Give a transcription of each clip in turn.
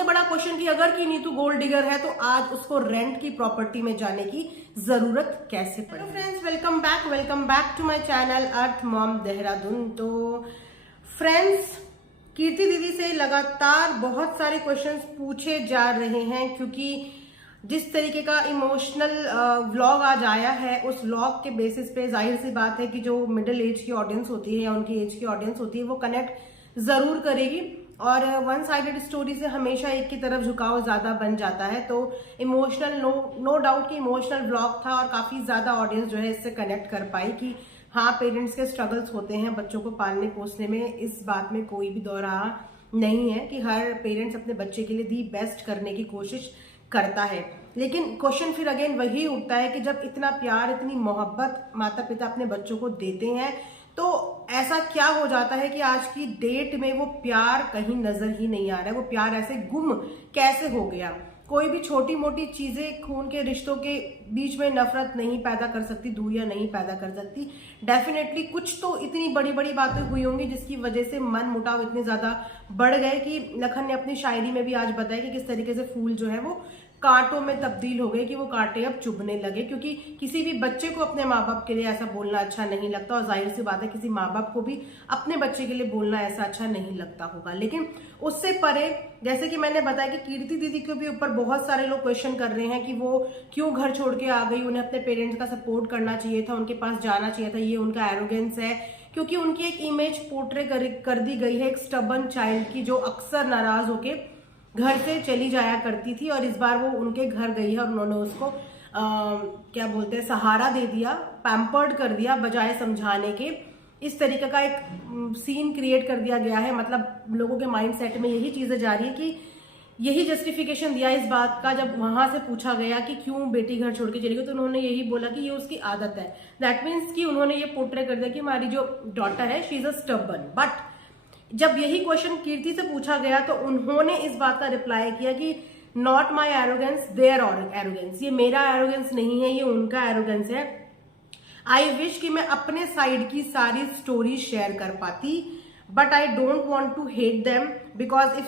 सबसे बड़ा क्वेश्चन कि अगर की नीतू गोल्ड डिगर है तो आज उसको रेंट की प्रॉपर्टी में जाने की जरूरत कैसे पड़ी। Hello friends, welcome back to my channel Earth Mom Dehradun. तो फ्रेंड्स, कीर्ति दीदी से लगातार बहुत सारे क्वेश्चंस पूछे जा रहे हैं, क्योंकि जिस तरीके का इमोशनल व्लॉग आज आया है, उस व्लॉग के बेसिस पे जाहिर सी बात है कि जो मिडिल एज की ऑडियंस होती है या उनकी एज की ऑडियंस होती है वो कनेक्ट जरूर करेगी। और वन साइडेड स्टोरी से हमेशा एक की तरफ झुकाव ज्यादा बन जाता है। तो इमोशनल नो डाउट कि इमोशनल व्लॉग था और काफी ज्यादा ऑडियंस जो है इससे कनेक्ट कर पाई कि हाँ, पेरेंट्स के स्ट्रगल्स होते हैं बच्चों को पालने पोसने में। इस बात में कोई भी दो राह नहीं है कि हर पेरेंट्स अपने बच्चे के लिए दी बेस्ट करने की कोशिश करता है। लेकिन क्वेश्चन फिर अगेन वही उठता है कि जब इतना प्यार, इतनी मोहब्बत माता पिता अपने बच्चों को देते हैं तो ऐसा क्या हो जाता है कि आज की डेट में वो प्यार कहीं नजर ही नहीं आ रहा है। वो प्यार ऐसे गुम कैसे हो गया। कोई भी छोटी मोटी चीजें खून के रिश्तों के बीच में नफरत नहीं पैदा कर सकती, दूरियां नहीं पैदा कर सकती। डेफिनेटली कुछ तो इतनी बड़ी बड़ी बातें हुई होंगी जिसकी वजह से मन मुटाव इतने ज्यादा बढ़ गए कि लखन ने अपनी शायरी में भी आज बताया कि किस तरीके से फूल जो है वो कांटों में तब्दील हो गए, कि वो कांटे अब चुभने लगे। क्योंकि किसी भी बच्चे को अपने माँ बाप के लिए ऐसा बोलना अच्छा नहीं लगता, और जाहिर सी बात है किसी माँ बाप को भी अपने बच्चे के लिए बोलना ऐसा अच्छा नहीं लगता होगा। लेकिन उससे परे, जैसे कि मैंने बताया कि कीर्ति दीदी के भी ऊपर बहुत सारे लोग क्वेश्चन कर रहे हैं कि वो क्यों घर छोड़ के आ गई, उन्हें अपने पेरेंट्स का सपोर्ट करना चाहिए था, उनके पास जाना चाहिए था, ये उनका एरोगेंस है। क्योंकि उनकी एक इमेज पोर्ट्रे कर दी गई है एक स्टबर्न चाइल्ड की, जो अक्सर नाराज होके घर से चली जाया करती थी। और इस बार वो उनके घर गई है और उन्होंने उसको क्या बोलते हैं, सहारा दे दिया, पैम्पर्ड कर दिया बजाय समझाने के। इस तरीके का एक सीन क्रिएट कर दिया गया है। मतलब लोगों के माइंड सेट में यही चीजें जा रही है कि यही जस्टिफिकेशन दिया इस बात का। जब वहां से पूछा गया कि क्यों बेटी घर छोड़ के चली गई, तो उन्होंने यही बोला कि ये उसकी आदत है। दैट मीन्स कि उन्होंने ये पोर्ट्रे कर दिया कि हमारी जो डॉटर है she is a stubborn. But जब यही क्वेश्चन कीर्ति से पूछा गया तो उन्होंने इस बात का रिप्लाई किया कि not my arrogance, their arrogance. ये मेरा एरोगेंस नहीं है, ये उनका एरोगेंस है। आई विश कि मैं अपने साइड की सारी स्टोरी शेयर कर पाती, but I don't want to hate them because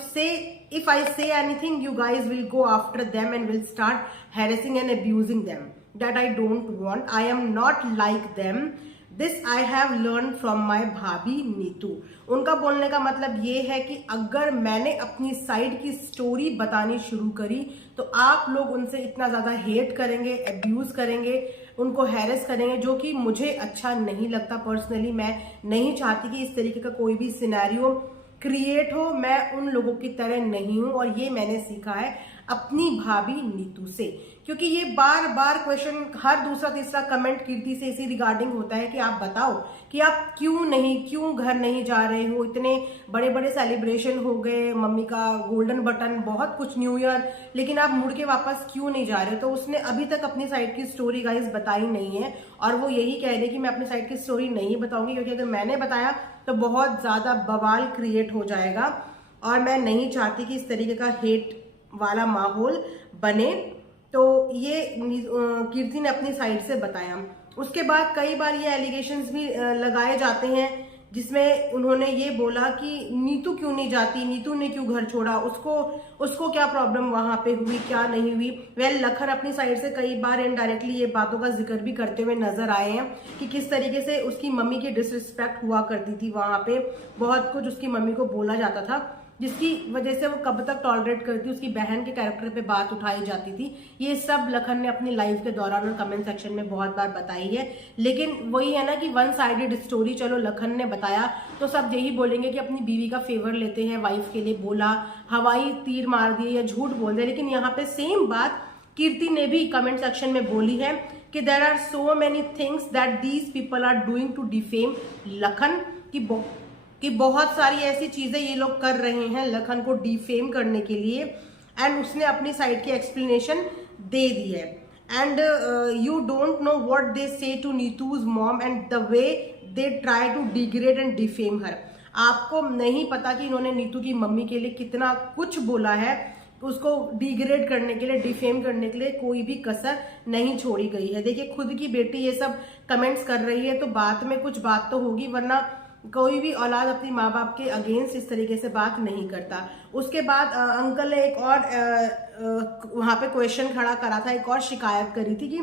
if I say anything you guys will go after them and will start harassing and abusing them. That I don't want. I am not like them. This I have learn from my भाभी नीतू। उनका बोलने का मतलब ये है कि अगर मैंने अपनी साइड की स्टोरी बतानी शुरू करी तो आप लोग उनसे इतना ज्यादा हेट करेंगे, अब्यूज करेंगे, उनको हैरेस करेंगे, जो कि मुझे अच्छा नहीं लगता। पर्सनली मैं नहीं चाहती कि इस तरीके का कोई भी सिनेरियो क्रिएट हो। मैं उन लोगों की तरह नहीं हूं, और ये मैंने सीखा है अपनी भाभी नीतू से। क्योंकि ये बार बार क्वेश्चन, हर दूसरा तीसरा कमेंट कीर्ति से इसी रिगार्डिंग होता है कि आप बताओ कि आप क्यों घर नहीं जा रहे हो। इतने बड़े बड़े सेलिब्रेशन हो गए, मम्मी का गोल्डन बटन, बहुत कुछ, न्यू ईयर, लेकिन आप मुड़ के वापस क्यों नहीं जा रहे। तो उसने अभी तक अपनी साइड की स्टोरी गाइस बताई नहीं है, और वो यही कह रही कि मैं अपनी साइड की स्टोरी नहीं बताऊंगी, क्योंकि अगर मैंने बताया तो बहुत ज्यादा बवाल क्रिएट हो जाएगा, और मैं नहीं चाहती कि इस तरीके का हेट वाला माहौल बने। तो ये कीर्ति ने अपनी साइड से बताया। उसके बाद कई बार ये एलिगेशंस भी लगाए जाते हैं, जिसमें उन्होंने ये बोला कि नीतू क्यों नहीं जाती, नीतू ने क्यों घर छोड़ा, उसको क्या प्रॉब्लम वहां पे हुई, क्या नहीं हुई। लखन अपनी साइड से कई बार इनडायरेक्टली ये बातों का जिक्र भी करते हुए नजर आए हैं कि किस तरीके से उसकी मम्मी की डिसरिस्पेक्ट हुआ करती थी वहां पे। बहुत कुछ उसकी मम्मी को बोला जाता था, जिसकी वजह से वो कब तक टॉलरेट करती, उसकी बहन के कैरेक्टर पे बात उठाई जाती थी। ये सब लखन ने अपनी लाइफ के दौरान और कमेंट सेक्शन में बहुत बार बताई है। लेकिन वही है ना कि वन साइडेड स्टोरी, चलो लखन ने बताया तो सब यही बोलेंगे कि अपनी बीवी का फेवर लेते हैं, वाइफ के लिए बोला, हवाई तीर मार दिए या झूठ बोल दिए। लेकिन यहाँ पे सेम बात कीर्ति ने भी कमेंट सेक्शन में बोली है कि there are so many things that these people are doing to defame Lakhan, कि बहुत सारी ऐसी चीजें ये लोग कर रहे हैं लखन को डिफेम करने के लिए। एंड उसने अपनी साइड की एक्सप्लेनेशन दे दी है। And you don't know what they say to Neetu's mom and the way they try to degrade and defame her. आपको नहीं पता कि इन्होंने नीतू की मम्मी के लिए कितना कुछ बोला है। उसको डिग्रेड करने के लिए, डिफेम करने के लिए कोई भी कसर नहीं छोड़ी गई है। देखिए, खुद की बेटी ये सब कमेंट्स कर रही है तो बात में कुछ बात तो होगी, वरना कोई भी औलाद अपनी माँ बाप के अगेंस्ट इस तरीके से बात नहीं करता। उसके बाद अंकल ने एक और वहां पे क्वेश्चन खड़ा करा था, एक और शिकायत करी थी कि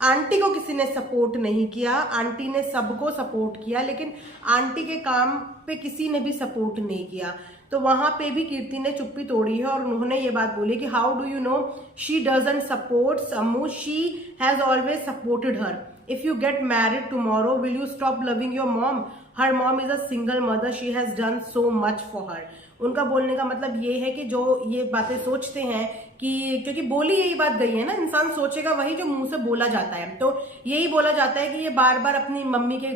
आंटी को किसी ने सपोर्ट नहीं किया, आंटी ने सबको सपोर्ट किया लेकिन आंटी के काम पे किसी ने भी सपोर्ट नहीं किया। तो वहां पे भी कीर्ति ने चुप्पी तोड़ी है और उन्होंने ये बात बोली कि how do you know she doesn't support Ammu, she has always supported her. If you get married tomorrow will you stop loving your mom? Her mom is a single mother, she has done so much for her. उनका बोलने का मतलब ये है कि जो ये बातें सोचते हैं कि क्योंकि बोली यही बात गई है ना, इंसान सोचेगा वही जो मुंह से बोला जाता है। तो यही बोला जाता है कि ये बार बार अपनी मम्मी के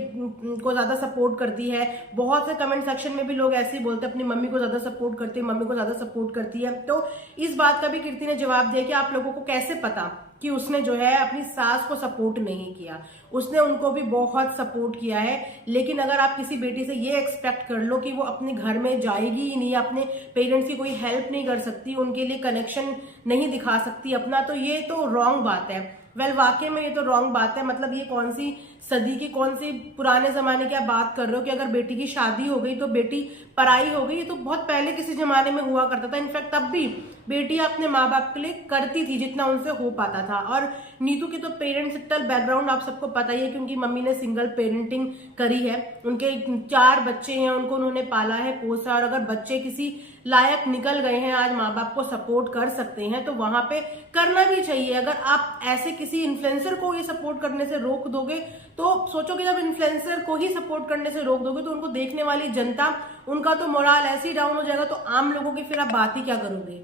को ज्यादा सपोर्ट करती है। बहुत से कमेंट सेक्शन में भी लोग ऐसे ही बोलते हैं अपनी मम्मी को ज्यादा सपोर्ट करती है, मम्मी को ज्यादा सपोर्ट करती है। तो इस बात का भी कीर्ति ने जवाब दिया कि आप लोगों को कैसे पता कि उसने जो है अपनी सास को सपोर्ट नहीं किया, उसने उनको भी बहुत सपोर्ट किया है। लेकिन अगर आप किसी बेटी से ये एक्सपेक्ट कर लो कि वो अपने घर में जाएगी ही नहीं, अपने पेरेंट्स की कोई हेल्प नहीं कर सकती, उनके लिए कनेक्शन नहीं दिखा सकती अपना, तो ये तो रॉन्ग बात है। वाकई में ये तो रॉन्ग बात है। मतलब ये कौन सी सदी की, कौन सी पुराने जमाने की आप बात कर रहे हो कि अगर बेटी की शादी हो गई तो बेटी पराई हो गई? ये तो बहुत पहले किसी जमाने में हुआ करता था। इनफैक्ट तब भी बेटी अपने माँ बाप के लिए करती थी जितना उनसे हो पाता था। और नीतू की तो पेरेंट्स बैकग्राउंड आप सबको पता ही है कि उनकी मम्मी ने सिंगल पेरेंटिंग करी है, उनके 4 बच्चे हैं, उनको उन्होंने पाला है, पोसा। और अगर बच्चे किसी लायक निकल गए हैं, आज माँ बाप को सपोर्ट कर सकते हैं, तो वहां पे करना भी चाहिए। अगर आप ऐसे किसी इन्फ्लुएंसर को ये सपोर्ट करने से रोक दोगे तो सोचो कि जब इन्फ्लुएंसर को ही सपोर्ट करने से रोक दोगे तो उनको देखने वाली जनता, उनका तो मोरल ऐसे ही डाउन हो जाएगा। तो आम लोगों की फिर आप बात ही क्या करोगे?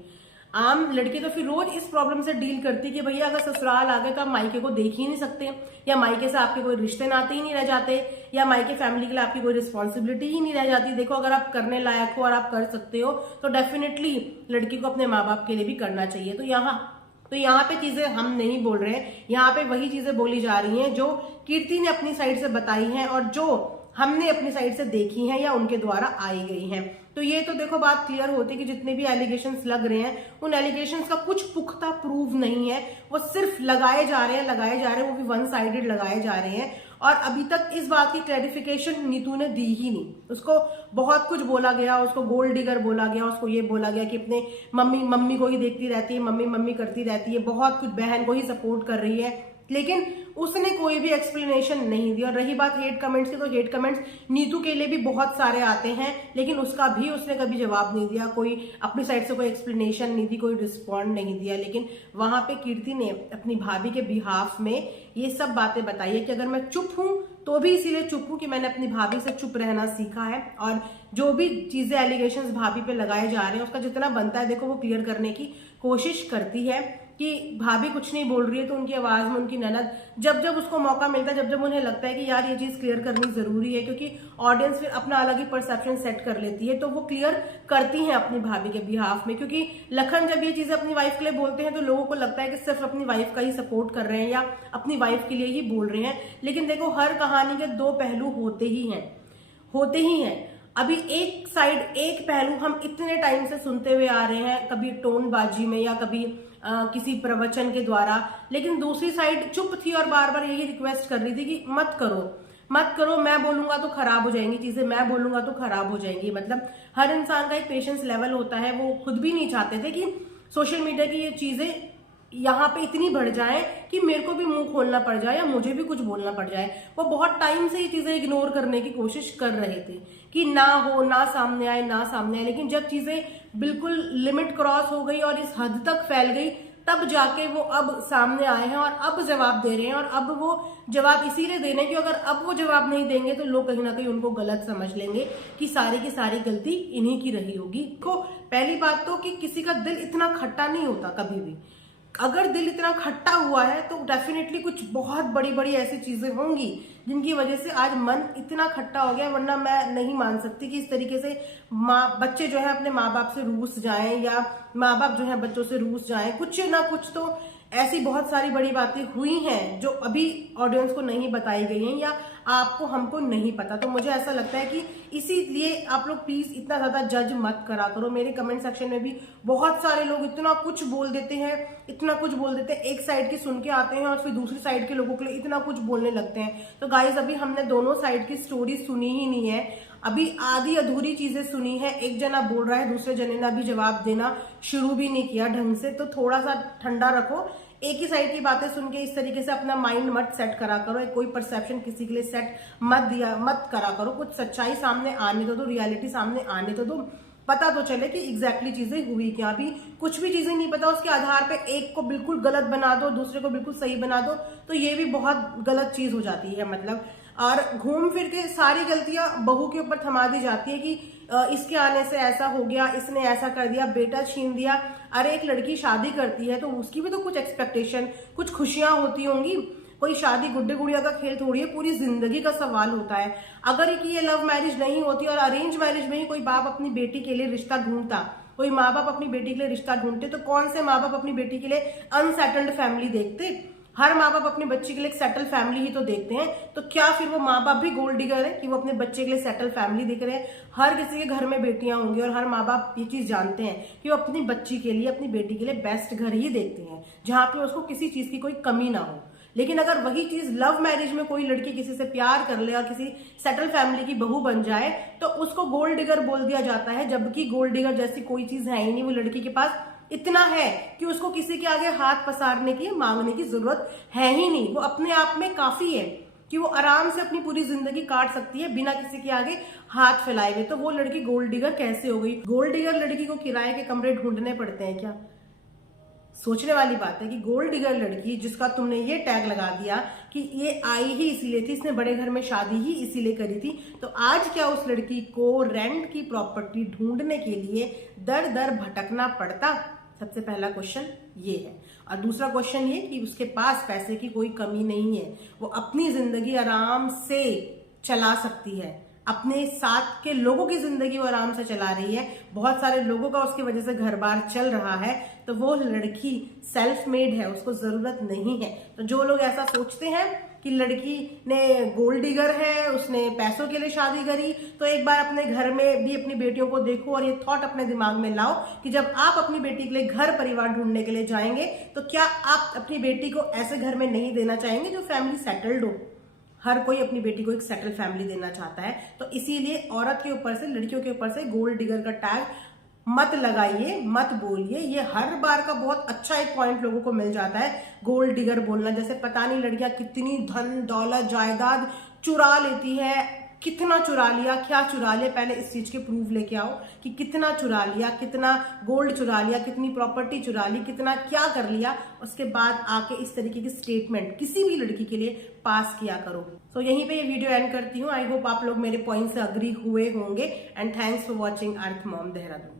आम लड़की तो फिर रोज इस प्रॉब्लम से डील करती कि भैया अगर ससुराल आ गए तो आप मायके को देख ही नहीं सकते, या मायके से आपके कोई रिश्ते नाते ही नहीं रह जाते, या मायके फैमिली के लिए आपकी कोई रिस्पॉन्सिबिलिटी ही नहीं रह जाती। देखो अगर आप करने लायक हो और आप कर सकते हो तो डेफिनेटली लड़की को अपने माँ बाप के लिए भी करना चाहिए। तो यहाँ पे चीजें हम नहीं बोल रहे हैं, यहाँ पे वही चीजें बोली जा रही हैं जो कीर्ति ने अपनी साइड से बताई हैं और जो हमने अपनी साइड से देखी हैं या उनके द्वारा आई गई हैं। तो ये तो देखो बात क्लियर होती है कि जितने भी एलिगेशंस लग रहे हैं उन एलिगेशंस का कुछ पुख्ता प्रूफ नहीं है, वो सिर्फ लगाए जा रहे हैं, वो भी वन साइडेड लगाए जा रहे हैं। और अभी तक इस बात की क्लैरिफिकेशन नीतू ने दी ही नहीं। उसको बहुत कुछ बोला गया, उसको गोल्ड डिगर बोला गया, उसको ये बोला गया कि अपने मम्मी को ही देखती रहती है, मम्मी करती रहती है, बहुत कुछ बहन को ही सपोर्ट कर रही है, लेकिन उसने कोई भी एक्सप्लेनेशन नहीं दी। और रही बात हेट कमेंट्स की, तो हेट कमेंट्स नीतू के लिए भी बहुत सारे आते हैं, लेकिन उसका भी उसने कभी जवाब नहीं दिया, कोई अपनी साइड से कोई एक्सप्लेनेशन नहीं दी, कोई रिस्पॉन्ड नहीं दिया। लेकिन वहां पे कीर्ति ने अपनी भाभी के बिहाफ में ये सब बातें बताई है कि अगर मैं चुप हूं तो भी इसीलिए चुप हूं कि मैंने अपनी भाभी से चुप रहना सीखा है, और जो भी चीजें एलिगेशंस भाभी पे लगाए जा रहे हैं उसका जितना बनता है देखो वो क्लियर करने की कोशिश करती है कि भाभी कुछ नहीं बोल रही है तो उनकी आवाज में उनकी ननद जब उसको मौका मिलता है, जब उन्हें लगता है कि यार ये चीज क्लियर करनी जरूरी है, क्योंकि ऑडियंस फिर अपना अलग ही परसेप्शन सेट कर लेती है, तो वो क्लियर करती हैं अपनी भाभी के बिहाफ में। क्योंकि लखन जब ये चीजें अपनी वाइफ के लिए बोलते हैं तो लोगों को लगता है कि सिर्फ अपनी वाइफ का ही सपोर्ट कर रहे हैं या अपनी वाइफ के लिए ही बोल रहे हैं, लेकिन देखो हर कहानी के 2 पहलू होते ही हैं। अभी एक साइड, एक पहलू हम इतने टाइम से सुनते हुए आ रहे हैं, कभी टोनबाजी में या कभी किसी प्रवचन के द्वारा, लेकिन दूसरी साइड चुप थी और बार बार यही रिक्वेस्ट कर रही थी कि मत करो, मैं बोलूंगा तो खराब हो जाएंगी चीजें, मैं बोलूंगा तो खराब हो जाएंगी। मतलब हर इंसान का एक पेशेंस लेवल होता है, वो खुद भी नहीं चाहते थे कि सोशल मीडिया की ये चीजें यहाँ पे इतनी बढ़ जाए कि मेरे को भी मुंह खोलना पड़ जाए या मुझे भी कुछ बोलना पड़ जाए। वो बहुत टाइम से ये चीजें इग्नोर करने की कोशिश कर रहे थे कि ना हो, ना सामने आए, लेकिन जब चीजें बिल्कुल लिमिट क्रॉस हो गई और इस हद तक फैल गई, तब जाके वो अब सामने आए हैं और अब जवाब दे रहे हैं। और अब वो जवाब इसीलिए दे रहे हैं कि अगर अब वो जवाब नहीं देंगे तो लोग कहीं ना कहीं उनको गलत समझ लेंगे कि सारी की सारी गलती इन्हीं की रही होगी। तो पहली बात तो कि किसी का दिल इतना खट्टा नहीं होता कभी भी। अगर दिल इतना खट्टा हुआ है तो डेफिनेटली कुछ बहुत बड़ी बड़ी ऐसी चीजें होंगी जिनकी वजह से आज मन इतना खट्टा हो गया, वरना मैं नहीं मान सकती कि इस तरीके से बच्चे जो है अपने माँ बाप से रूस जाएं या माँ बाप जो है बच्चों से रूस जाएं। कुछ ना कुछ तो ऐसी बहुत सारी बड़ी बातें हुई हैं जो अभी ऑडियंस को नहीं बताई गई हैं या आपको हमको नहीं पता। तो मुझे ऐसा लगता है कि इसीलिए आप लोग प्लीज इतना ज्यादा जज मत करा करो। मेरे कमेंट सेक्शन में भी बहुत सारे लोग इतना कुछ बोल देते हैं, एक साइड की सुन के आते हैं और फिर दूसरी साइड के लोगों के लिए इतना कुछ बोलने लगते हैं। तो गाइज अभी हमने दोनों साइड की स्टोरी सुनी ही नहीं है। अभी आधी अधूरी चीजें सुनी है, एक जना बोल रहा है, दूसरे जने ने अभी जवाब देना शुरू भी नहीं किया ढंग से, तो थोड़ा सा ठंडा रखो। एक ही साइड की बातें सुन के इस तरीके से अपना माइंड मत सेट करा करो, कोई परसेप्शन किसी के लिए सेट मत करा करो। कुछ सच्चाई सामने आने तो दो, रियलिटी सामने आने तो दो, पता तो चले कि एग्जैक्टली चीजें हुई क्या। भी कुछ भी चीजें नहीं पता, उसके आधार पे एक को बिल्कुल गलत बना दो, दूसरे को बिल्कुल सही बना दो, तो ये भी बहुत गलत चीज हो जाती है मतलब। और घूम फिर के सारी गलतियां बहू के ऊपर थमा दी जाती है कि इसके आने से ऐसा हो गया, इसने ऐसा कर दिया, बेटा छीन दिया। अरे एक लड़की शादी करती है तो उसकी भी तो कुछ एक्सपेक्टेशन, कुछ खुशियां होती होंगी। कोई शादी गुड्डे गुड़िया का खेल थोड़ी है, पूरी जिंदगी का सवाल होता है। अगर कि ये लव मैरिज नहीं होती और अरेंज मैरिज में ही कोई बाप अपनी बेटी के लिए रिश्ता ढूंढता, कोई माँ बाप अपनी बेटी के लिए रिश्ता ढूंढते, तो कौन से माँ बाप अपनी बेटी के लिए अनसेटल्ड फैमिली देखते? हर माँ बाप अपने बच्चे के लिए एक सेटल फैमिली ही तो देखते हैं। तो क्या फिर वो माँ बाप भी गोल्ड डिगर है कि वो अपने बच्चे के लिए सेटल फैमिली देख रहे हैं? हर किसी के घर में बेटियां होंगी और हर माँ बाप ये चीज जानते हैं कि वो अपनी बच्ची के लिए, अपनी बेटी के लिए बेस्ट घर ही देखते हैं, जहां पे उसको किसी चीज की कोई कमी ना हो। लेकिन अगर वही चीज लव मैरिज में कोई लड़की किसी से प्यार कर ले और किसी सेटल फैमिली की बहू बन जाए, तो उसको गोल्ड डिगर बोल दिया जाता है, जबकि गोल्ड डिगर जैसी कोई चीज है ही नहीं। वो लड़की के पास इतना है कि उसको किसी के आगे हाथ पसारने की, मांगने की जरूरत है ही नहीं। वो अपने आप में काफी है कि वो आराम से अपनी पूरी जिंदगी काट सकती है बिना किसी के आगे हाथ फैलाए हुए। तो वो लड़की गोल्ड डिगर कैसे हो गई? गोल्ड डिगर लड़की को किराए के कमरे ढूंढने पड़ते हैं क्या? सोचने वाली बात है कि गोल्ड डिगर लड़की जिसका तुमने ये टैग लगा दिया कि ये आई ही इसीलिए थी, इसने बड़े घर में शादी ही इसीलिए करी थी, तो आज क्या उस लड़की को रेंट की प्रॉपर्टी ढूंढने के लिए दर दर भटकना पड़ता? सबसे पहला क्वेश्चन ये है। और दूसरा क्वेश्चन ये कि उसके पास पैसे की कोई कमी नहीं है, वो अपनी जिंदगी आराम से चला सकती है, अपने साथ के लोगों की जिंदगी वो आराम से चला रही है, बहुत सारे लोगों का उसकी वजह से घर बार चल रहा है। तो वो लड़की सेल्फ मेड है, उसको जरूरत नहीं है। तो जो लोग ऐसा सोचते हैं कि लड़की ने गोल्ड डिगर है, उसने पैसों के लिए शादी करी, तो एक बार अपने घर में भी अपनी बेटियों को देखो और ये थॉट अपने दिमाग में लाओ कि जब आप अपनी बेटी के लिए घर परिवार ढूंढने के लिए जाएंगे, तो क्या आप अपनी बेटी को ऐसे घर में नहीं देना चाहेंगे जो फैमिली सेटल्ड हो? हर कोई अपनी बेटी को एक सेटल फैमिली देना चाहता है। तो इसीलिए औरत के ऊपर से, लड़कियों के ऊपर से गोल्ड डिगर का टैग मत लगाइए, मत बोलिए। ये हर बार का बहुत अच्छा एक पॉइंट लोगों को मिल जाता है, गोल्ड डिगर बोलना। जैसे पता नहीं लड़कियां कितनी धन दौलत जायदाद चुरा लेती है, कितना चुरा लिया, क्या चुरा लिया, पहले इस चीज के प्रूफ लेके आओ कि कितना चुरा लिया, कितना गोल्ड चुरा लिया, कितनी प्रॉपर्टी चुरा ली, कितना क्या कर लिया। उसके बाद आके इस तरीके की स्टेटमेंट किसी भी लड़की के लिए पास किया करो। तो यहीं पे ये वीडियो एंड करती हूँ। आई होप आप लोग मेरे पॉइंट से अग्री हुए होंगे। And thanks for watching earth Mom Dehradun.